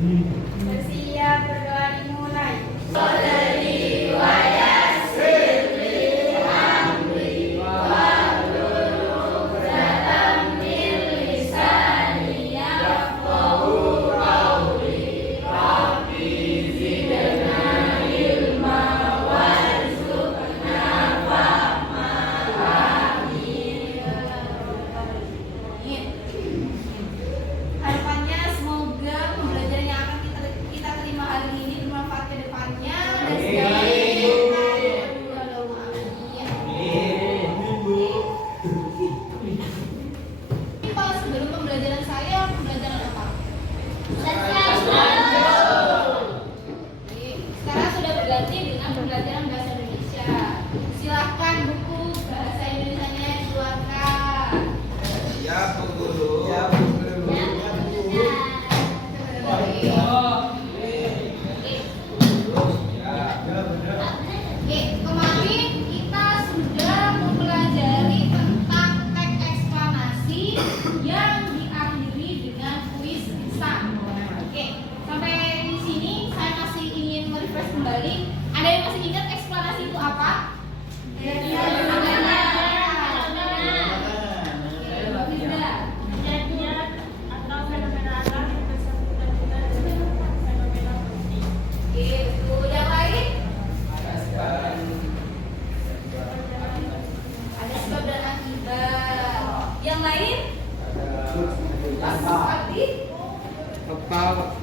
Bersiap, berdoa dimulai. Harapannya semoga pembelajaran yang akan kita terima hari ini bermanfaat ke depannya dan segala sebelum pembelajaran saya, pembelajaran apa? Sekarang sudah berganti dengan pembelajaran bahasa Indonesia. Silahkan buku bahasa Indonesianya dikeluarkan. Ya, Bu Guru. Kemarin kita sudah mempelajari tentang teks eksplanasi yang diakhiri dengan kuis lisan. Sampai di sini saya masih ingin merefresh kembali. Ada yang masih ingat eksplanasi itu apa? Yang lain? Ada sebab dan akibat. Yang lain? Seperti?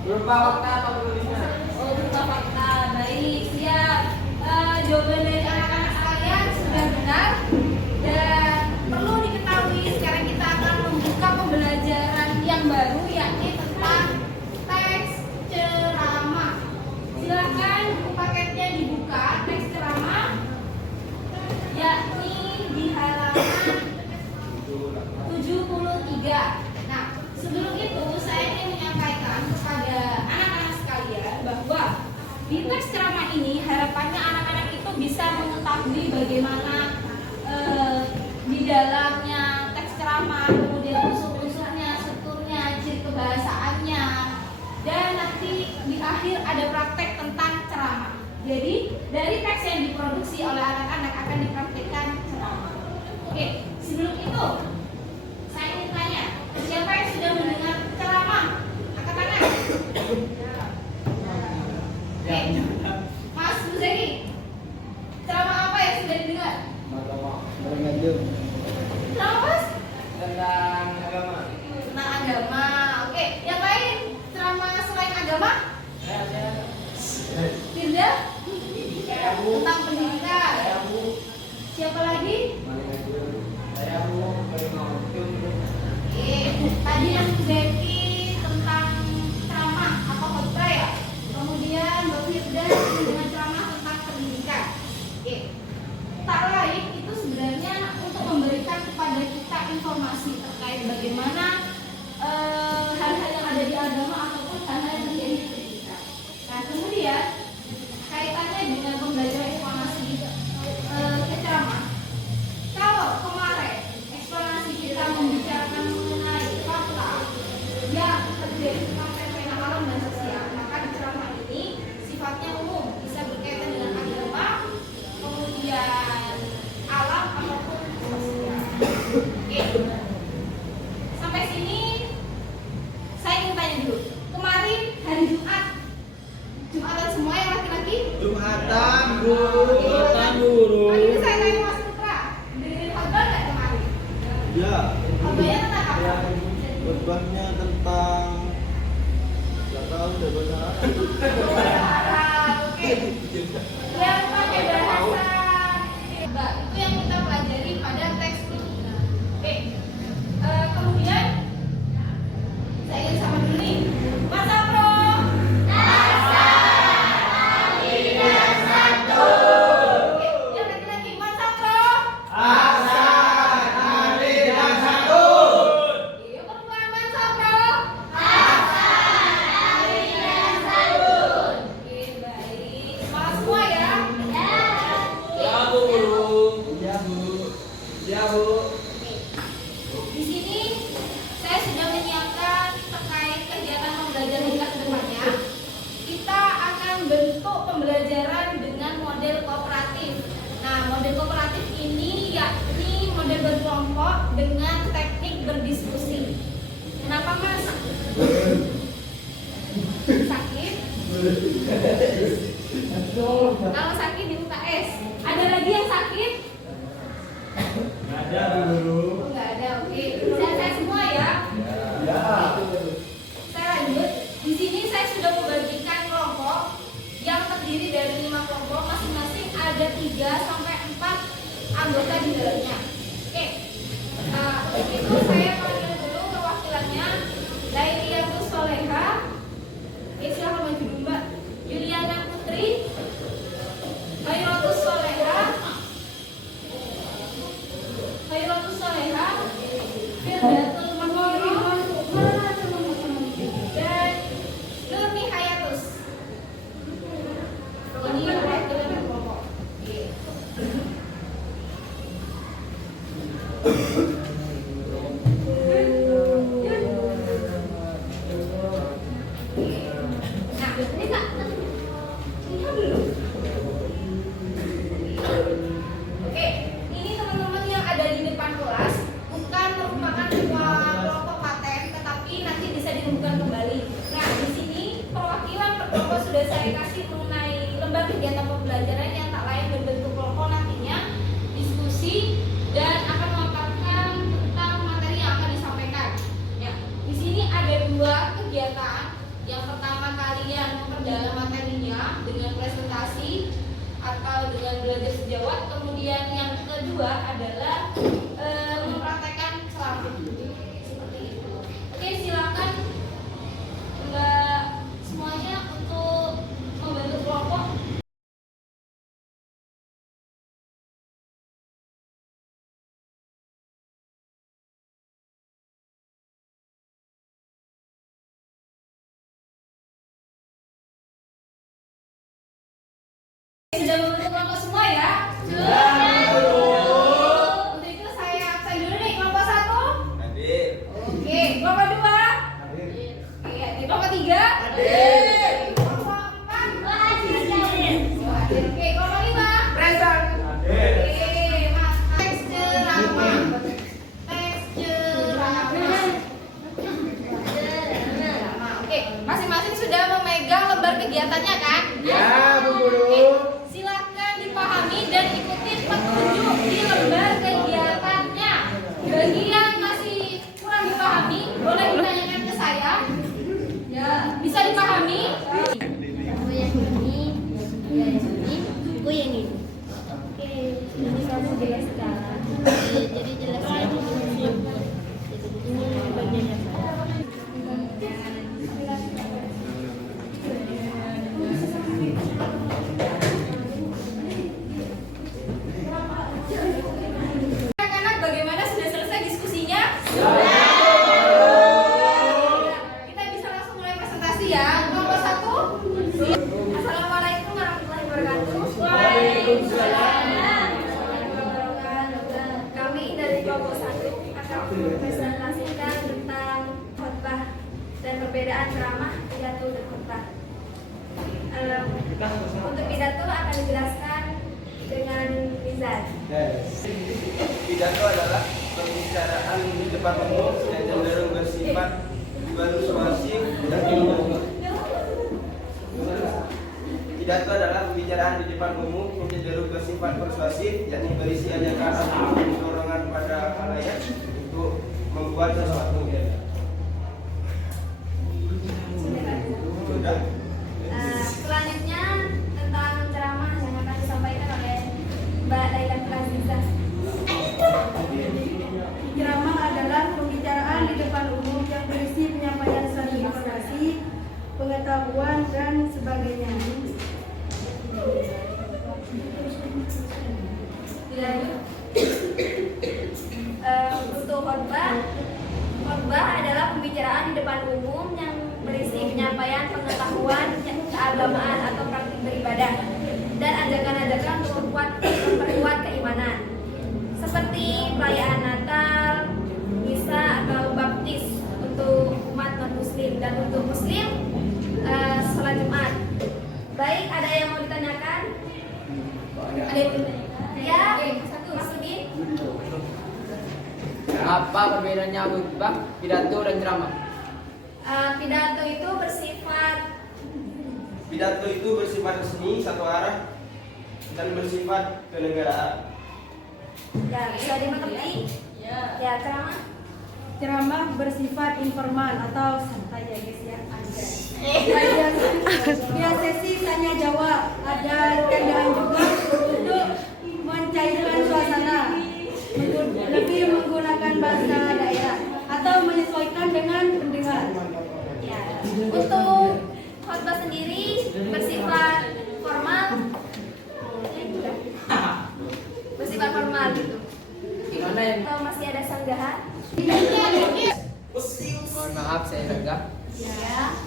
Berupa fakta atau tulisnya? Oh, berupa fakta. Baik, siap. Jawaban dari anak-anak sekalian sudah benar. Dan perlu diketahui sekarang kita akan membuka pembelajaran yang baru, yakni tentang teks ceramah. Silakan buku paketnya dibuka, teks ceramah, yakni di halaman 73. Nah, sebelum itu saya ingin menyampaikan kepada anak-anak sekalian bahwa di teks ceramah ini harapannya anak-anak itu bisa mengetahui bagaimana di dalamnya teks ceramah, kemudian unsur-unsurnya, strukturnya, ciri kebahasaannya, dan nanti di akhir ada praktek tentang ceramah. Jadi dari teks yang diproduksi oleh anak-anak akan dipraktekkan ceramah. Oke, sebelum itu saya ingin tanya, siapa yang sudah mendengar ceramah? Angkat tangan. Oke, Mas Muzaki, ceramah apa yang sudah didengar? Ceramah Mas? Tentang agama. Tentang agama. Oke, yang lain ceramah selain agama? Firda? Tentang pendidikan. Siapa lagi? Tadi yang Zeki tentang ceramah atau khotbah ya. Kemudian Mbak Firda dengan ceramah tentang pendidikan. Tak lain itu sebenarnya untuk memberikan kepada kita informasi terkait bagaimana hal-hal yang ada di agama ataupun hal-hal yang terjadi di pendidikan. Nah, kemudian kaitannya dengan pembelajaran eksplanasi ceramah. Kalau kemarin eksplanasi kita membicarakan mengenai fakta yang terjadi tentang fenomena alam dan sosial, maka di ceramah ini sifatnya umum, bisa berkaitan dengan agama, kemudian alam ataupun sosial. Oke. Sampai sini saya ingin tanya dulu. Kemarin hari Jumat, Jumatan semua yang laki-laki? Jumatan, Guru. Oh, ini saya tanya Mas Putra, dengerin khotbah nggak kemarin? Ya. Khotbahnya tentang apa? Khotbahnya tentang nggak tahu udah bahasa Arab. Oke. Yang pakai bahasa Mbak, itu yang kita pelajari pada tekstur. Oke. Kemudian saya ingin sama dulu nih. Mas Afro. Oke, yang laki-laki Mas Afro. Iya, perempuan Mas Afro. Oke, baik. Semangat semua ya. Ya, Bu Guru. berdiskusi. Kenapa Mas? Sakit? Kalau sakit di UKS. Ada lagi yang sakit? Nggak ada dulu. Oh, nggak ada, oke. Saya semua ya. Ya. Saya lanjut. Di sini saya sudah membagikan kelompok yang terdiri dari 5 kelompok, masing-masing ada 3 sampai 4 anggota di dalamnya. Oke. Untuk itu saya panggil dulu perwakilannya. Lailiatus Soleha. Silahkan maju dulu Mbak. Yuliana Putri. Khairatus Soleha. Khairatus Soleha. Firdatul Mahmiro. Dan Nurni Hayatus. Ini yang perwakilan kelompok. Nah, ini Kak. Lihat dulu. Oke, ini teman-teman yang ada di depan kelas bukan merupakan sebuah kelompok paten, tetapi nanti bisa ditemukan kembali. Nah, di sini perwakilan per kelompok sudah saya kasih mengenai lembar kegiatan pembelajaran yang tak lain berbentuk kelompok nantinya diskusi dan akan memaparkan tentang materi yang akan disampaikan. Ya, di sini ada 2 kegiatan. Yang pertama kalian memperdalam materinya dengan presentasi atau dengan belajar sejawat. Kemudian yang kedua adalah mempraktekkan ceramah seperti itu. Oke, silakan Mbak semuanya untuk membentuk kelompok. Sudah membentuk kelompok semua ya? Untuk itu saya absen dulu nih. Kelompok 1 Hadir. oke, kelompok 2 Hadir. oke, kelompok 3 Hadir. kelompok 4 hadir, oke, kelompok 5 Present. Hadir. oke, Mas. Teks ceramah. Oke, masing-masing sudah memegang lembar kegiatannya kan? Ya, Bu Guru. Oke, silakan dipahami dan ikuti petunjuk di lembar kegiatannya. Bagi yang masih kurang dipahami, boleh ditanyakan ke saya. Ya, bisa dipahami? Aku yang ini, ya ini, aku yang ini. Oke, ini kamu jelaskan. Jadi jelaskan ini. Ini bagiannya saya. Anak-anak bagaimana, sudah selesai diskusinya? Kita bisa langsung mulai presentasi ya. Kelompok 1. Assalamualaikum warahmatullahi wabarakatuh. Kami dari kelompok 1 akan mempresentasikan tentang khotbah dan perbedaan ceramah, pidato dan khotbah. Untuk pidato akan dijelaskan dengan Rizal. Pidato adalah pembicaraan di depan umum yang cenderung bersifat persuasif dan ilmiah. Pidato adalah pembicaraan di depan umum yang cenderung bersifat persuasif, yakni berisi ajakan atau dorongan pada khalayak untuk membuat sesuatu. Sudah. Selanjutnya tentang ceramah yang akan disampaikan oleh Mbak Lailatul Azizah. Ceramah adalah pembicaraan di depan umum yang berisi penyampaian suatu informasi, pengetahuan, dan sebagainya. Dilanjut. Untuk khotbah adalah pembicaraan di depan umum yang berisi penyampaian pengetahuan keagamaan atau praktik beribadah dan ajakan-ajakan untuk memperkuat keimanan, seperti perayaan Natal, misa atau baptis untuk umat non-muslim, dan untuk muslim sholat Jumat. Baik, ada yang mau ditanyakan? Ada yang mau ditanyakan? Ya, Mas Udin. Ya, Apa perbedaannya khutbah, pidato, dan ceramah? Pidato itu bersifat resmi satu arah dan bersifat kenegaraan. Ya, bisa dimengerti? Ya, ceramah. Ceramah bersifat informal atau santai ya guys ya. Dia sesi tanya jawab, ada candaan juga untuk mencairkan suasana, lebih menggunakan bahasa daerah atau menyesuaikan dengan pendengar. Ya. Untuk khotbah sendiri bersifat formal. Bersifat formal gitu. Gimana yang Atau masih ada sanggahan? mohon maaf saya lega. Ya.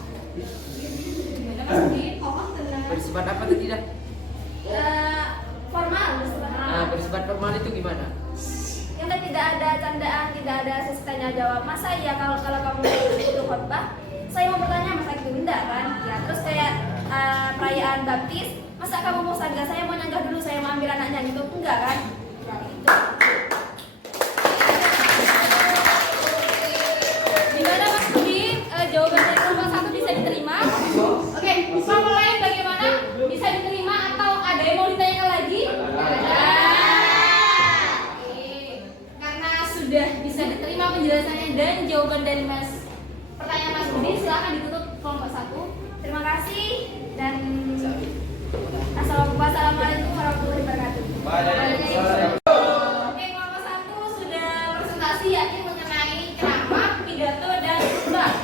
Bersifat apa tadi dah? Formal bersifat formal. Bersifat formal itu gimana? Yang tidak ada candaan, tidak ada sesi tanya jawab. Masa ya kalau kamu itu khotbah, saya mau bertanya masa itu enggak kan? Ya terus kayak perayaan baptis, masa kamu mau sanggah, saya mau nyanggah dulu, saya mau ambil anaknya gitu, enggak kan? Ya, itu. Gimana Mas Budi? Jawaban dari kelompok 1 bisa diterima? Oke, kelompok lain bagaimana? Bisa diterima atau ada yang mau ditanyakan lagi? Ada. Oke. Karena sudah bisa diterima penjelasannya dan jawaban dari pertanyaan Mas Budi, silakan ditutup kelompok 1. Terima kasih dan Assalamualaikum warahmatullahi wabarakatuh. Waalaikumsalam. Oke, kelompok 1 sudah presentasi yakni mengenai ceramah, pidato, dan khutbah.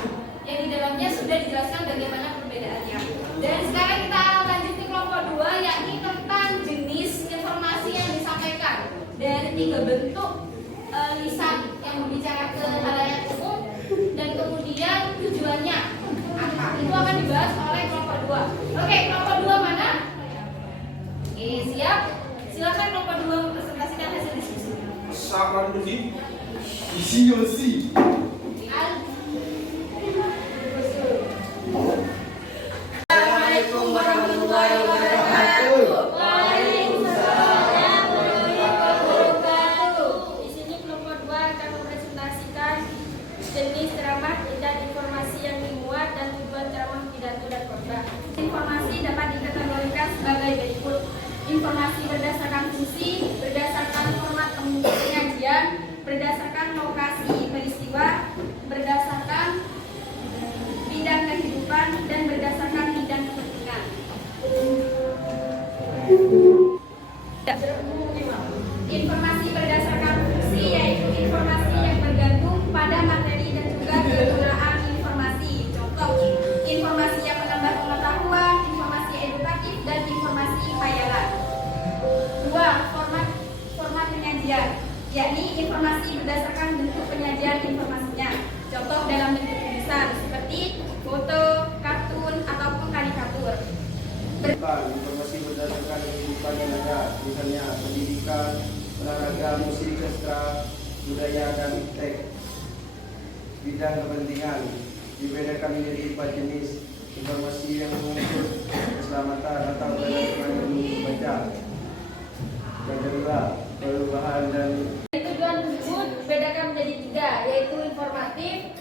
Yang di dalamnya sudah dijelaskan bagaimana perbedaannya. Dan sekarang kita lanjut ke kelompok 2 yakni tentang jenis informasi yang disampaikan dari 3 bentuk lisan yang berbicara ke halayak umum dan kemudian tujuannya apa. Itu akan dibahas oleh kelompok 2. Oke, kelompok 2 mana? Oke, siap. Silakan kelompok 2 mempresentasikan hasil diskusi. Sabar dulu. Isi. Assalamualaikum warahmatullahi wabarakatuh. Waalaikumsalam warahmatullahi wabarakatuh. Di sini kelompok 2 akan mempresentasikan jenis ceramah dan informasi yang dimuat dan tujuan ceramah, pidato, dan khotbah. Informasi dapat dikategorikan sebagai berikut. Informasi berdasarkan fungsi, berdasarkan format penyajian, berdasarkan lokasi peristiwa, berdasarkan bidang kehidupan, dan berdasarkan bidang kepentingan. Informasi berdasarkan fungsi yaitu informasi yang bergantung pada materi dan juga kegunaan informasi. Contoh, informasi yang menambah pengetahuan, informasi edukatif, dan informasi khayalan. 2. Format penyajian, yakni informasi berdasarkan bentuk penyajian informasinya. Contoh dalam bentuk tulisan seperti foto, kartun, ataupun karikatur. Informasi berdasarkan kehidupan yang ada, misalnya pendidikan, olahraga, musik, sastra, budaya, dan teks. Bidang kepentingan dibedakan menjadi 4 jenis. Informasi yang mengukur keselamatan atau keamanan membaca. Yang kedua, perubahan dan Tujuan tersebut bedakan menjadi 3, yaitu informatif,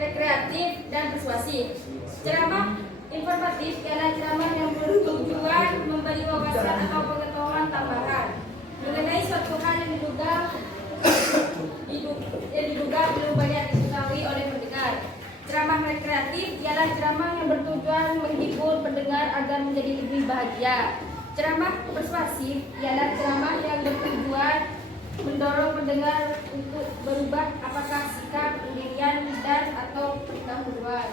rekreatif, dan persuasif. Ceramah informatif adalah ceramah yang bertujuan memberi wawasan atau pengetahuan tambahan mengenai suatu hal yang diduga belum banyak diketahui oleh pendengar. Ceramah rekreatif ialah ceramah yang bertujuan menghibur pendengar agar menjadi lebih bahagia. Ceramah persuasif ialah ceramah yang bertujuan mendorong pendengar untuk berubah apakah sikap, pendirian, dan atau pengetahuan.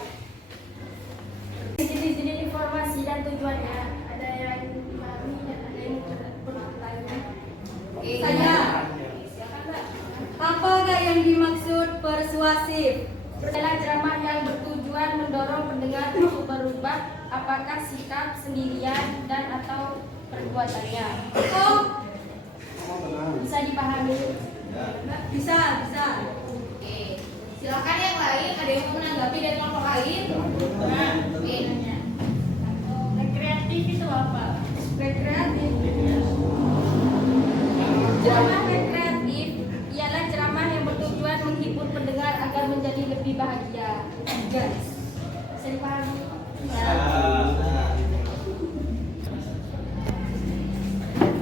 Jenis-jenis informasi dan tujuannya ada yang dipahami dan ada yang perlu bertanya. Saya. Silakan Mbak. Apa gak yang dimaksud persuasif? Adalah ceramah yang bertujuan mendorong pendengar untuk berubah apakah sikap, sendirian, dan atau perbuatannya. Oh, Bisa dipahami? bisa. Oke. Silakan yang lain, ada yang mau menanggapi dari kelompok lain? Nah, oke. Rekreatif itu apa? Rekreatif. Ceramah rekreatif ialah ceramah yang lebih bahagia. Guys, bisa dipahami?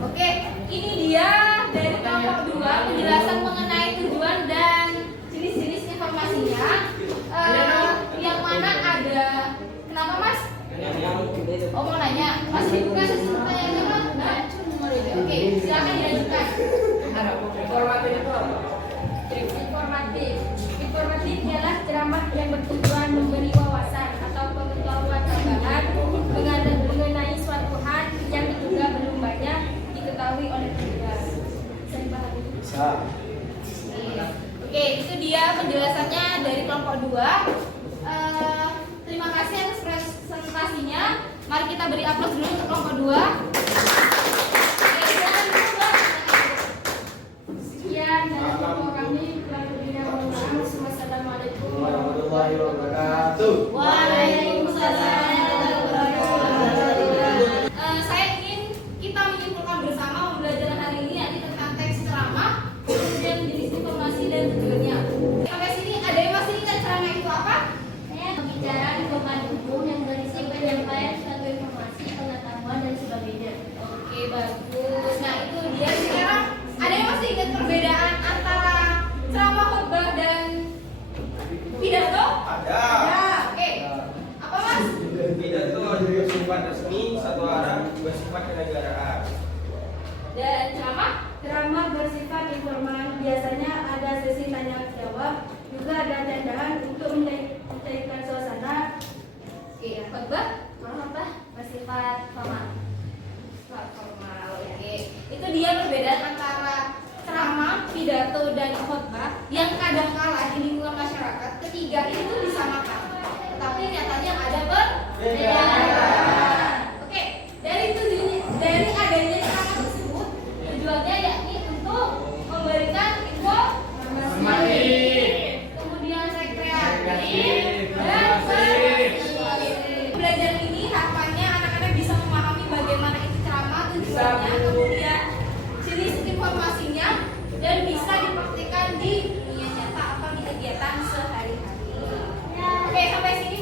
Oke, ini dia dari kelompok 2 penjelasan mengenai tujuan dan jenis-jenis informasinya. Yang mana ada, kenapa Mas? Oh, mau nanya, Mas dibuka sesi pertanyaannya Mas? Nah, oke, silakan dilanjutkan. Informatif itu apa? Informatif. Informatif ialah ceramah yang bertujuan memberi wawasan atau pengetahuan tambahan mengenai suatu hal yang diduga belum banyak diketahui oleh pendengar. Bisa dipahami? Bisa. Oke, itu dia penjelasannya dari kelompok 2. Terima kasih atas presentasinya. Mari kita beri aplaus dulu untuk kelompok 2. Oke, jangan lupa. Sekian dari kelompok kami. Kurang lebihnya mohon maaf. Wassalamualaikum Warahmatullahi wabarakatuh. Waalaikumsalam warahmatullahi wabarakatuh. Saya ingin kita menyimpulkan bersama pembelajaran hari ini yakni tentang teks ceramah, kemudian jenis informasi dan tujuannya. Sampai sini ada yang masih ingat ceramah itu apa? Pembicaraan di depan umum yang berisi penyampaian suatu informasi, pengetahuan dan sebagainya. Oke, bagus. Nah, itu dia. Sekarang ada yang masih ingat perbedaan antara ceramah, khutbah dan pidato? Ada. Oke. Apa Mas? Pidato bersifat resmi, satu arah, bersifat kenegaraan. Dan ceramah? Ceramah bersifat informal, biasanya ada sesi tanya jawab, juga ada candaan untuk mencairkan suasana. Oke, khutbah? Khutbah bersifat formal. Formal. Oke. Itu dia perbedaan antara ceramah, pidato dan khutbah yang kadang-kala di lingkungan masyarakat ketiga itu disamakan. Tetapi nyatanya ada perbedaan. Oke, dari adanya ceramah tersebut tujuannya yakni untuk memberikan informasi, kemudian rekreatif dan persuasif. Belajar ini harapannya anak-anak bisa memahami bagaimana itu ceramah, tujuannya, kemudian jenis informasinya, dan bisa dipraktikkan di dunia nyata atau di kegiatan sehari-hari. Oke, sampai sini